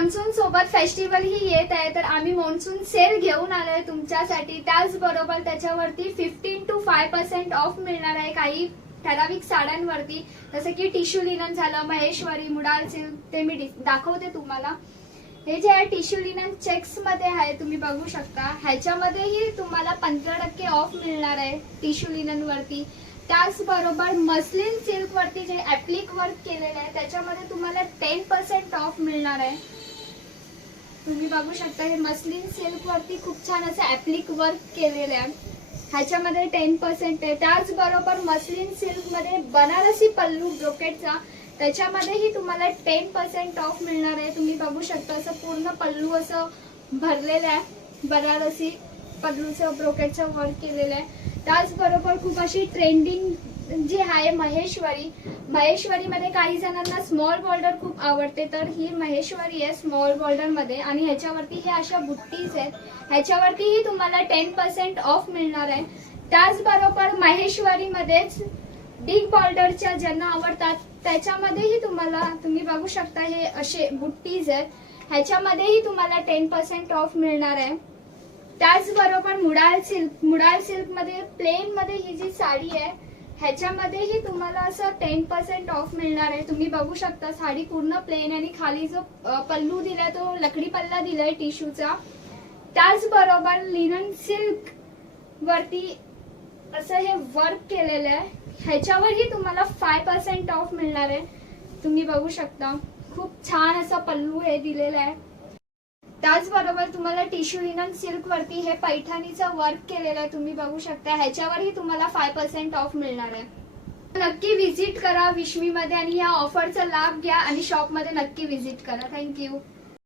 Monsoon सोबत festival ही येत आहे, तर आम्ही मॉन्सून सेल घेऊन आलोय तुमच्यासाठी. त्याचबरोबर त्याच्यावरती 15 to 5% ऑफ मिळणार आहे काही ठराविक साड्यांवरती, जसं की टिश्यू लिनन झालं, महेश्वरी, मुडाल सिल्क, ते मी दाखवते तुम्हाला. हे जे आहे टिश्यू लिनन चेक्स मध्ये आहे, तुम्ही बघू शकता. ह्याच्यामध्येही तुम्हाला 15% ऑफ मिळणार आहे टिश्यू लिनन वरती. त्याचबरोबर मस्लिन सिल्क वरती जे ऍप्लिक वर्क केलेलं आहे त्याच्यामध्ये तुम्हाला 10% ऑफ मिळणार आहे. तुम्ही बघू शकता हे मस्लिन सिल्क वरती खूप छान असं ऍप्लिक वर्क केलेलं आहे, ह्याच्यामध्ये 10% आहे. त्याचबरोबर मस्लिन सिल्क मध्ये बनारसी पल्लू ब्रोकेटचा, त्याच्यामध्येही तुम्हाला 10% ऑफ मिळणार आहे. तुम्ही बघू शकता असं पूर्ण पल्लू असं भरलेलं आहे, बनारसी पल्लूचं ब्रोकेटचं वर्क केलेलं आहे. त्याचबरोबर खूप अशी ट्रेंडिंग जी आहे महेश्वरी मध्ये काही जणांना स्मॉल बॉर्डर खूप आवडते, तर ही महेश्वरी आहे स्मॉल बॉर्डर मध्ये, आणि ह्याच्यावरती हे अशा बुट्टीज आहेत, ह्याच्यावरतीही तुम्हाला 10% ऑफ मिळणार आहे. त्याचबरोबर महेश्वरी मध्येच बिग बॉर्डरच्या ज्यांना आवडतात त्याच्यामध्येही तुम्ही बघू शकता हे असे बुट्टीज आहेत, ह्याच्यामध्येही तुम्हाला 10% ऑफ मिळणार आहे. त्याचबरोबर मुडाल सिल्क मध्ये प्लेन मध्ये ही जी साडी आहे ह्याच्यामध्येही तुम्हाला असं 10% ऑफ मिळणार आहे. तुम्ही बघू शकता साडी पूर्ण प्लेन आणि खाली जो पल्लू दिलाय तो लकडी पल्ला दिलाय टिश्यूचा. त्याचबरोबर लिनन सिल्क वरती असं हे वर्क केलेलं आहे, ह्याच्यावरही तुम्हाला 5% ऑफ मिळणार आहे. तुम्ही बघू शकता खूप छान असा पल्लू हे दिलेला आहे. त्याचबरोबर तुम्हाला टिश्यू लिनन सिल्क वरती हे पैठणीचं वर्क केलेलं आहे, तुम्ही बघू शकता, ह्याच्यावरही तुम्हाला 5% ऑफ मिळणार आहे. नक्की व्हिजिट करा विश्मीमध्ये आणि या ऑफरचा लाभ घ्या आणि शॉपमध्ये नक्की व्हिजिट करा. थँक्यू.